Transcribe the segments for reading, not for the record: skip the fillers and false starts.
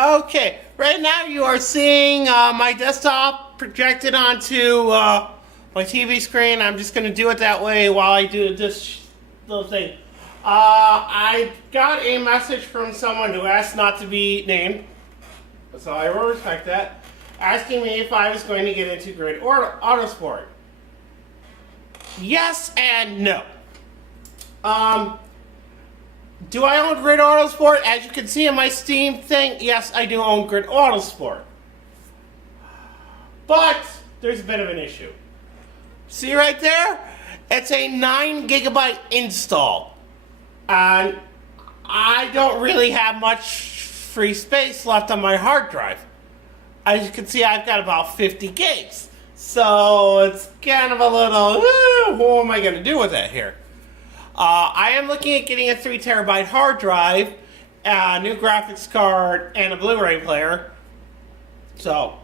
Okay, right now you are seeing my desktop projected onto my TV screen. I'm just going to do it that way while I do this little thing. I got a message from someone who asked not to be named, so I will respect that, asking me if I was going to get into Grid Autosport. Yes and no. Do I own Grid Autosport? As you can see in my Steam thing, yes, I do own Grid Autosport. But there's a bit of an issue. See right there? It's a 9 gigabyte install. And I don't really have much free space left on my hard drive. As you can see, I've got about 50 gigs. So it's kind of a little, what am I going to do with that here? I am looking at getting a 3 terabyte hard drive, a new graphics card, and a Blu-ray player. So,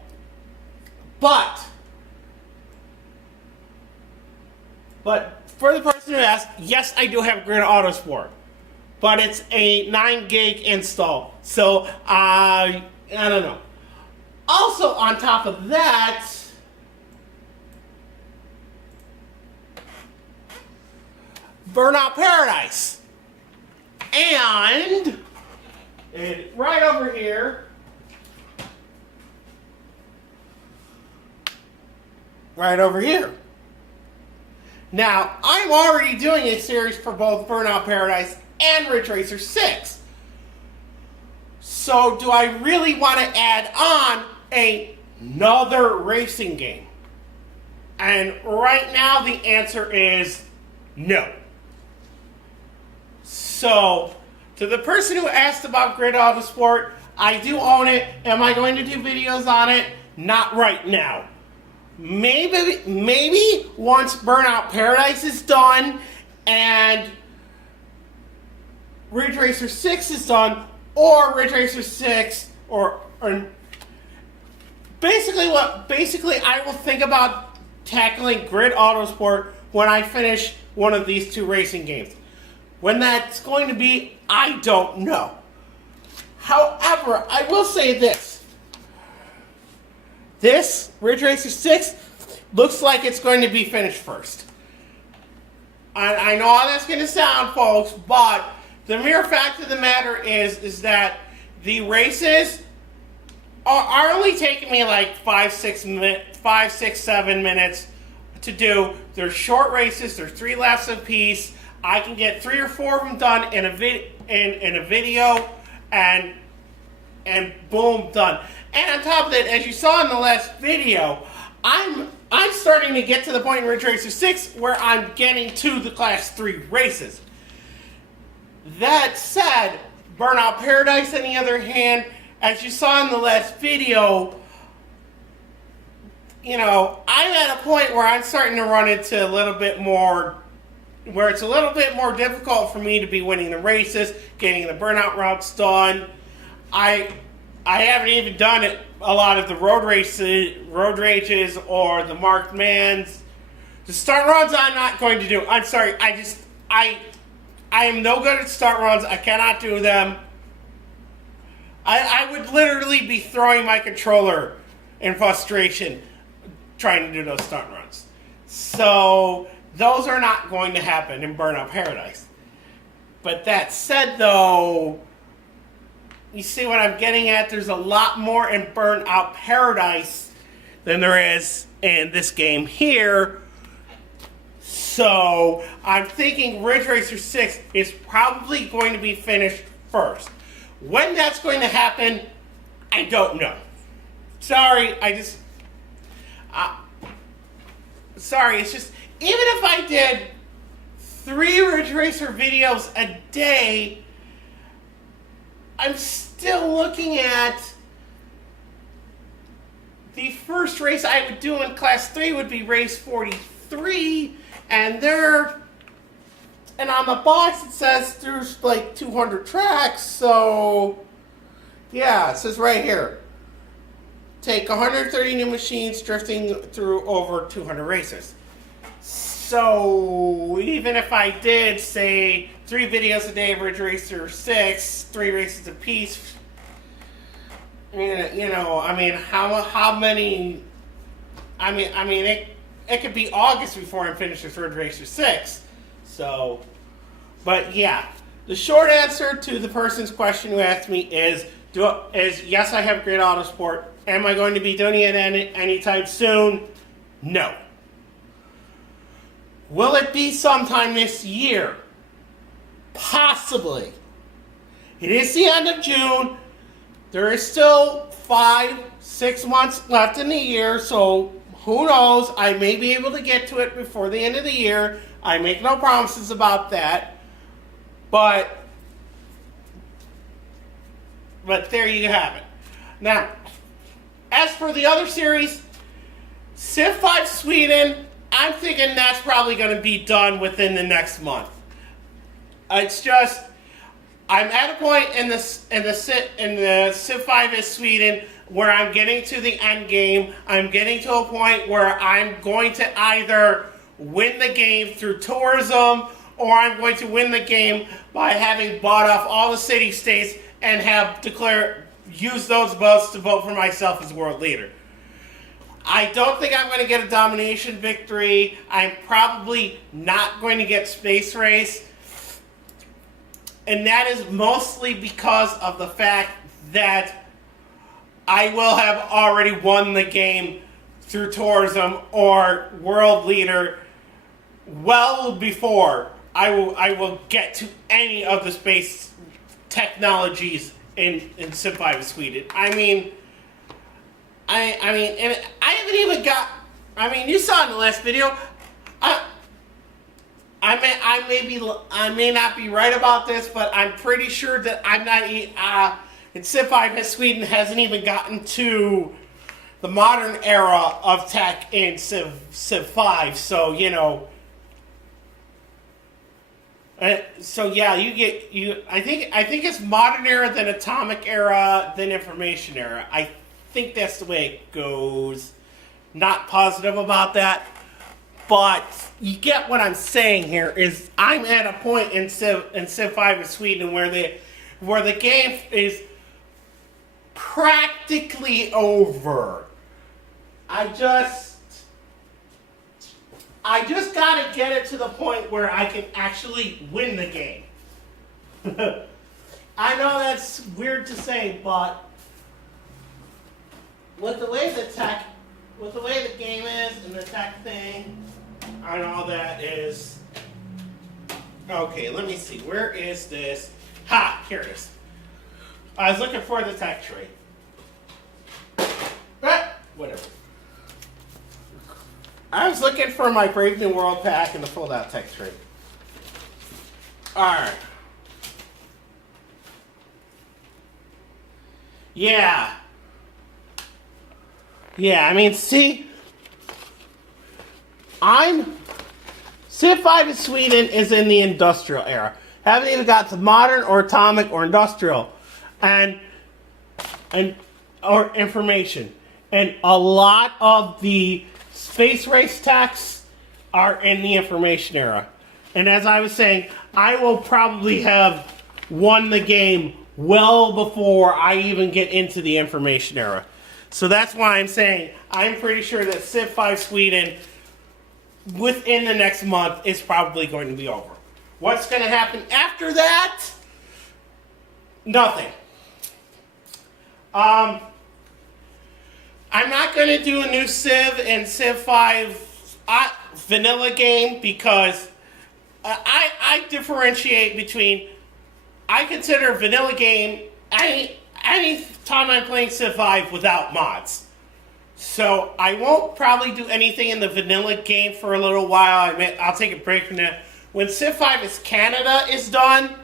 but for the person who asked, yes, I do have Grid Autosport, but it's a 9 gig install. So, I don't know. Also, on top of that, Burnout Paradise. And right over here, Now, I'm already doing a series for both Burnout Paradise and Ridge Racer 6. So, do I really want to add on another racing game? And right now, the answer is no. So, to the person who asked about Grid Autosport, I do own it. Am I going to do videos on it? Not right now. Maybe once Burnout Paradise is done and Ridge Racer 6 is done, or Ridge Racer 6, or basically I will think about tackling Grid Autosport when I finish one of these 2 racing games. When that's going to be, I don't know. However, I will say this. This, Ridge Racer 6, looks like it's going to be finished first. I know how that's going to sound, folks, but the mere fact of the matter is that the races are only taking me like 5, 6, 7 minutes to do. They're short races, they're 3 laps apiece. I can get 3 or 4 of them done in a video, and boom, done. And on top of that, as you saw in the last video, I'm starting to get to the point in Ridge Racer 6 where I'm getting to the Class 3 races. That said, Burnout Paradise, on the other hand, as you saw in the last video, you know, I'm at a point where I'm starting to run into a little bit more, where it's a little bit more difficult for me to be winning the races, getting the burnout routes done. I haven't even done it, a lot of the road rages, or the marked mans. The start runs I'm not going to do. I'm sorry, I am no good at start runs. I cannot do them. I would literally be throwing my controller in frustration trying to do those start runs. So those are not going to happen in Burnout Paradise. But that said, though, you see what I'm getting at? There's a lot more in Burnout Paradise than there is in this game here. So I'm thinking Ridge Racer 6 is probably going to be finished first. When that's going to happen, I don't know. Sorry, sorry, it's just, even if I did 3 Ridge Racer videos a day, I'm still looking at the first race I would do in Class 3 would be race 43, and on the box it says there's like 200 tracks, so yeah, it says right here, take 130 new machines drifting through over 200 races. So even if I did, say, 3 videos a day of Ridge Racer 6, 3 races apiece, I mean, how many? It could be August before I finish the third race or six. So, but yeah, the short answer to the person's question who asked me is yes, I have Great Autosport. Am I going to be doing it anytime soon? No. Will it be sometime this year? Possibly. It is the end of June. There is still 5-6 months left in the year, so who knows? I may be able to get to it before the end of the year. I make no promises about that. But there you have it. Now, as for the other series, Civ 5 Sweden, I'm thinking that's probably going to be done within the next month. It's just, I'm at a point in the Civ 5 in Sweden where I'm getting to the end game. I'm getting to a point where I'm going to either win the game through tourism, or I'm going to win the game by having bought off all the city-states and have use those votes to vote for myself as world leader. I don't think I'm going to get a domination victory. I'm probably not going to get Space Race. And that is mostly because of the fact that I will have already won the game through tourism or world leader well before I will get to any of the space technologies in Civ 5 Sweden. I mean, and I haven't even got. I mean, you saw in the last video. I may not be right about this, but I'm pretty sure that I'm not. And Civ 5 Sweden hasn't even gotten to the modern era of tech in Civ 5. So so yeah, I think it's modern era, then atomic era, then information era. I think that's the way it goes. Not positive about that, but you get what I'm saying here. Is I'm at a point in Civ 5 Sweden where the game is practically over. I just gotta get it to the point where I can actually win the game. I know that's weird to say, but with the way the game is and the tech thing and all that is. Okay, let me see. Where is this? Ha! Here it is. I was looking for the tech tray. But whatever. I was looking for my Brave New World pack and the fold-out tech tray. Alright. Yeah. Yeah, I mean, see, Civ 5 in Sweden is in the industrial era. Haven't even got to modern or atomic or industrial or information. And a lot of the space race techs are in the information era. And as I was saying, I will probably have won the game well before I even get into the information era. So that's why I'm saying I'm pretty sure that Civ 5 Sweden within the next month is probably going to be over. What's going to happen after that? Nothing. I'm not going to do a new Civ and Civ 5 vanilla game because I differentiate between, I consider vanilla game any time I'm playing Civ 5 without mods. So I won't probably do anything in the vanilla game for a little while. I'll take a break from that. When Civ 5 is Canada is done,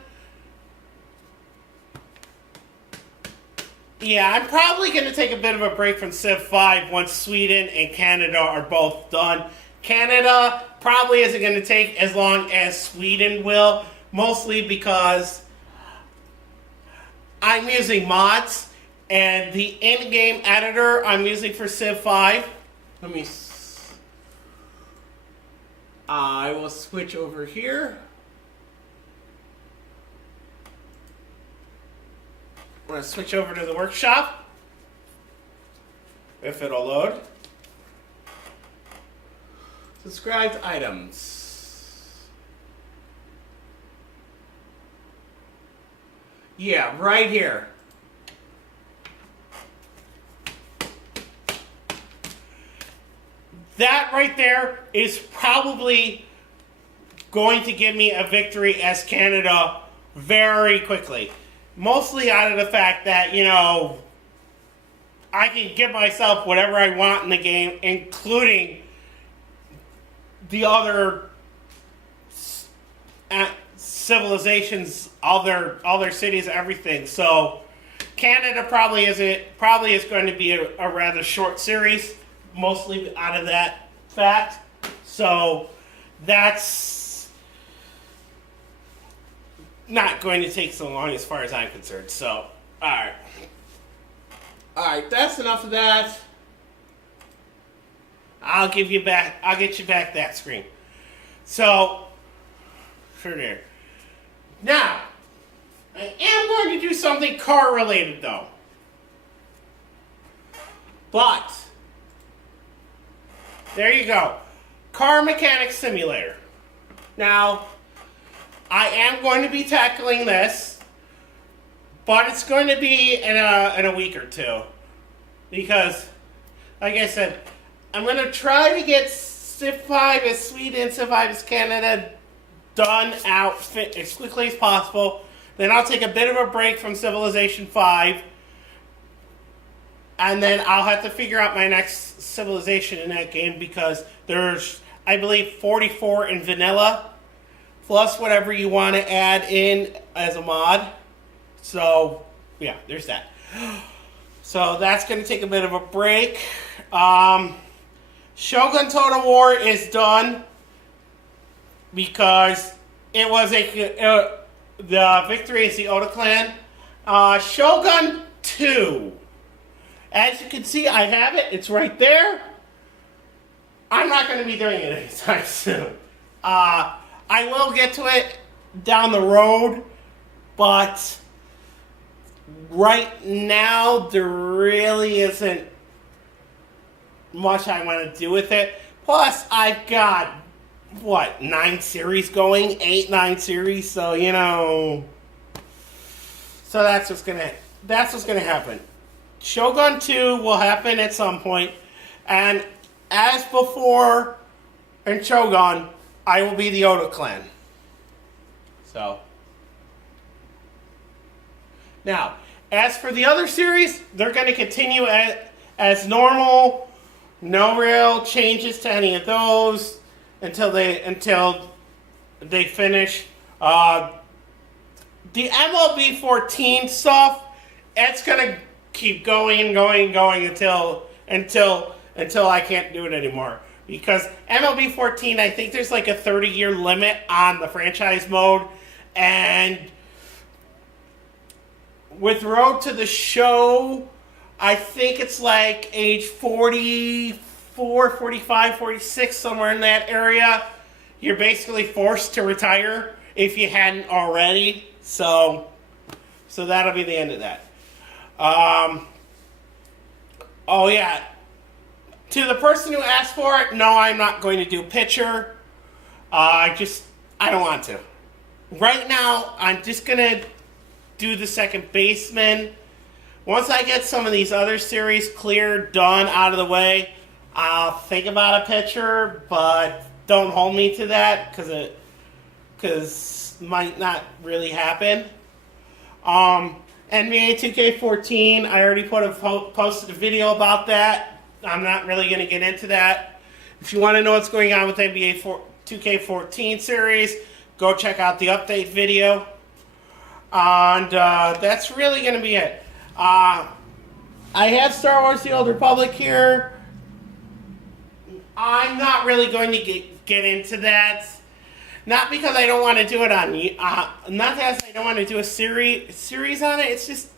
yeah, I'm probably going to take a bit of a break from Civ 5 once Sweden and Canada are both done. Canada probably isn't going to take as long as Sweden will, mostly because I'm using mods, and the in-game editor I'm using for Civ 5. I will switch over here. I'm going to switch over to the workshop. if it'll load. Subscribed items. Yeah, right here. That right there is probably going to give me a victory as Canada very quickly. Mostly out of the fact that, you know, I can give myself whatever I want in the game, including the other civilizations, all their cities, everything. So Canada probably is going to be a rather short series, mostly out of that fact. So that's not going to take so long as far as I'm concerned. So, alright, that's enough of that. I'll get you back that screen. So, sure there. Now, I am going to do something car related though. But, there you go. Car Mechanic Simulator. Now, I am going to be tackling this, but it's going to be in a week or two. Because, like I said, I'm going to try to get Civ 5 as Sweden, Civ 5 as Canada done out as quickly as possible. Then I'll take a bit of a break from Civilization 5. And then I'll have to figure out my next civilization in that game because there's, I believe, 44 in vanilla, plus whatever you want to add in as a mod. So, yeah, there's that. So that's going to take a bit of a break. Shogun Total War is done because it was the victory is the Oda clan. Shogun 2. As you can see, I have it. It's right there. I'm not going to be doing it anytime soon. I will get to it down the road, but right now there really isn't much I want to do with it. Plus, I've got, 9 series going? 8, 9 series, so, you know. So that's what's gonna happen. Shogun 2 will happen at some point, and as before in Shogun, I will be the Oda clan. So. Now, as for the other series, they're going to continue as normal. No real changes to any of those until they finish. The MLB 14 stuff, it's going to keep going until I can't do it anymore. Because MLB 14, I think there's like a 30-year limit on the franchise mode, and with Road to the Show, I think it's like age 44, 45, 46, somewhere in that area. You're basically forced to retire if you hadn't already. So that'll be the end of that. Oh yeah. To the person who asked for it, no, I'm not going to do pitcher. I don't want to. Right now, I'm just going to do the second baseman. Once I get some of these other series cleared, done, out of the way, I'll think about a pitcher, but don't hold me to that because it might not really happen. NBA 2K14, I already posted a video about that. I'm not really going to get into that. If you want to know what's going on with NBA 2K14 series, go check out the update video. And that's really going to be it. I have Star Wars The Old Republic here. I'm not really going to get into that. Not because I don't want to do it on... not that I don't want to do a series on it. It's just...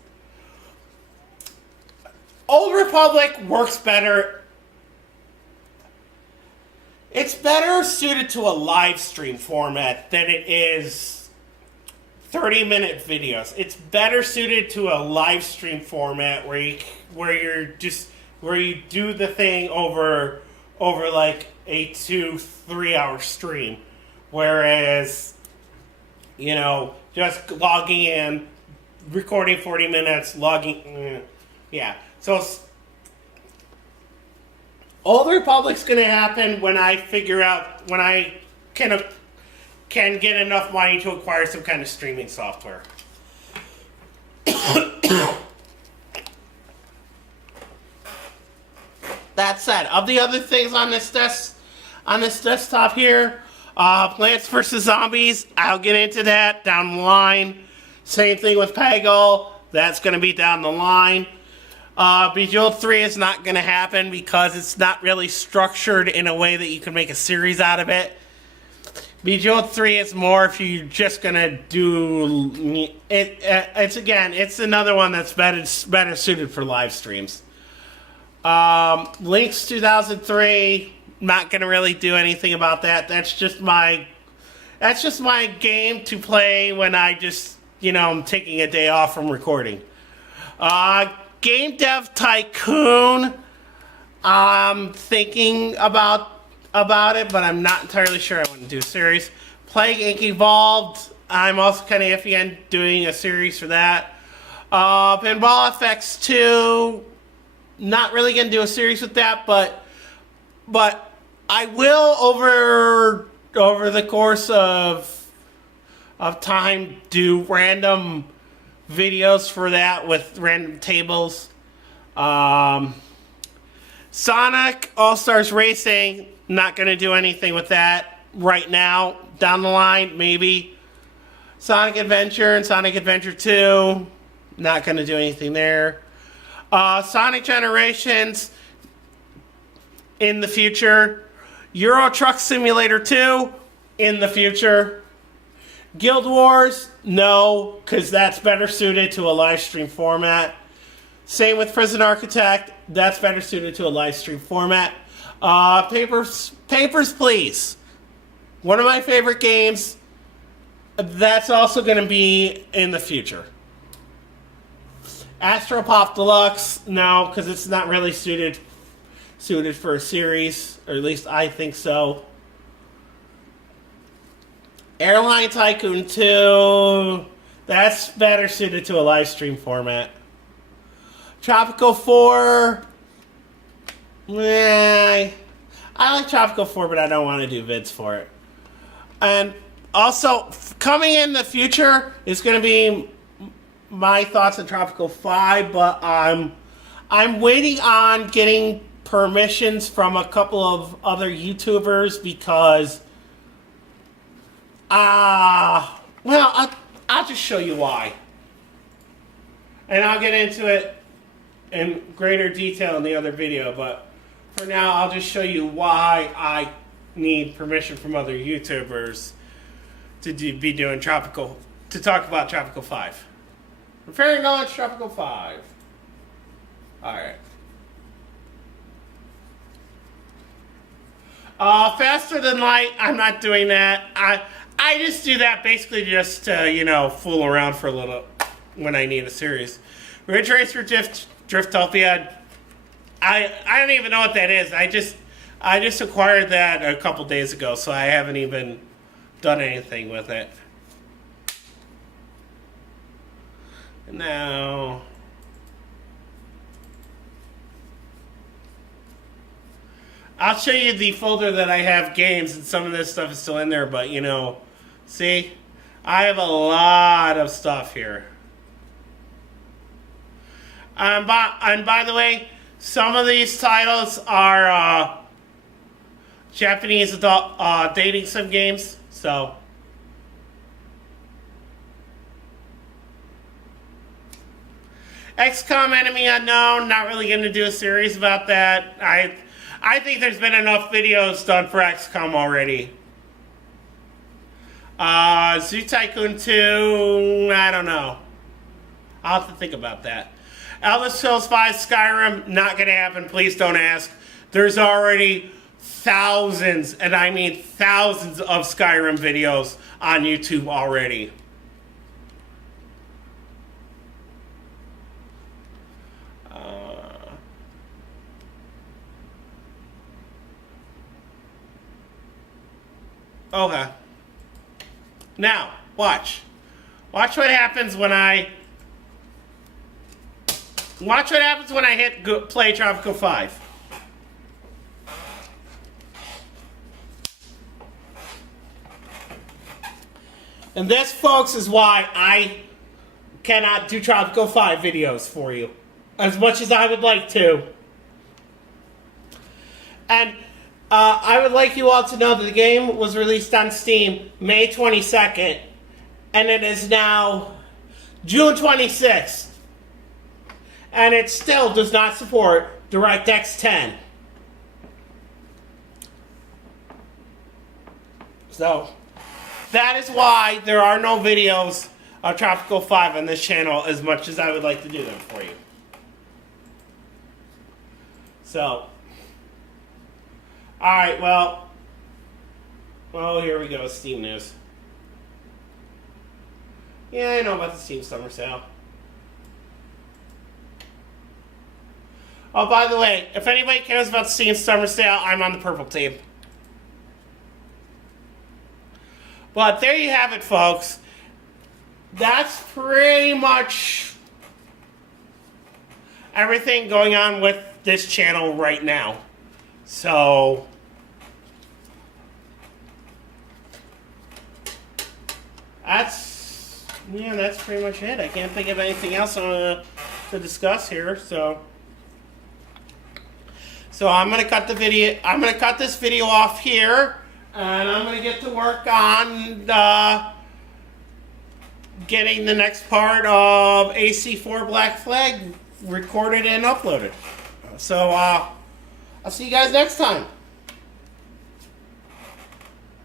Old Republic works better. It's better suited to a live stream format than it is 30-minute videos. It's better suited to a live stream format where you're just where you do the thing over like a 2-3 hour stream, whereas just logging in, recording 40 minutes, logging, yeah. So Old Republic's gonna happen when I figure out when I can get enough money to acquire some kind of streaming software. That said, of the other things on this desktop here, Plants vs. Zombies, I'll get into that down the line. Same thing with Peggle, that's going to be down the line. Bejeweled 3 is not going to happen because it's not really structured in a way that you can make a series out of it. Bejeweled 3 is more if you're just going to do it. It's another one that's better suited for live streams. Lynx 2003, not gonna really do anything about that. That's just my game to play when I just, I'm taking a day off from recording. Game Dev Tycoon, I'm thinking about it, but I'm not entirely sure I want to do a series. Plague Inc. Evolved, I'm also kind of iffy on doing a series for that. Pinball FX 2, not really going to do a series with that, but I will over the course of time do random videos for that with random tables. Sonic All-Stars Racing, not going to do anything with that right now. Down the line, maybe. Sonic Adventure and Sonic Adventure 2, not going to do anything there. Sonic Generations in the future. Euro Truck Simulator 2 in the future. Guild Wars, no, because that's better suited to a live stream format. Same with Prison Architect, that's better suited to a live stream format. Papers, Please. One of my favorite games. That's also going to be in the future. Astropop Deluxe, no, because it's not really suited for a series, or at least I think so. Airline Tycoon 2, that's better suited to a live stream format. Tropico 4, I like Tropico 4, but I don't want to do vids for it. And also, coming in the future is going to be my thoughts on Tropico 5, but I'm waiting on getting permissions from a couple of other YouTubers because I'll just show you why. And I'll get into it in greater detail in the other video, but for now I'll just show you why I need permission from other YouTubers to be doing Tropico, to talk about Tropico 5. Preparing to launch Tropico 5. Alright. Faster Than Light, I'm not doing that. I just do that basically just to, fool around for a little when I need a series. Ridge Racer Driftopia, I don't even know what that is. I just acquired that a couple days ago, so I haven't even done anything with it. Now, I'll show you the folder that I have games, and some of this stuff is still in there, but see, I have a lot of stuff here. And by the way, some of these titles are Japanese adult dating sim games, so. XCOM Enemy Unknown, not really going to do a series about that. I think there's been enough videos done for XCOM already. Zoo Tycoon 2, I don't know. I'll have to think about that. Elder Scrolls 5 Skyrim, not going to happen. Please don't ask. There's already thousands, and I mean thousands of Skyrim videos on YouTube already. Okay. Now, watch. Watch what happens when I... Watch what happens when I hit play Tropico 5. And this, folks, is why I cannot do Tropico 5 videos for you as much as I would like to. And I would like you all to know that the game was released on Steam May 22nd, and it is now June 26th. And it still does not support DirectX 10. So, that is why there are no videos of Tropico 5 on this channel as much as I would like to do them for you. So, alright, well, here we go, Steam news. Yeah, I know about the Steam Summer Sale. Oh, by the way, if anybody cares about the Steam Summer Sale, I'm on the purple team. But there you have it, folks. That's pretty much everything going on with this channel right now. So, that's pretty much it. I can't think of anything else to discuss here. So I'm gonna cut the video. I'm gonna cut this video off here, and I'm gonna get to work on getting the next part of AC4 Black Flag recorded and uploaded. So I'll see you guys next time.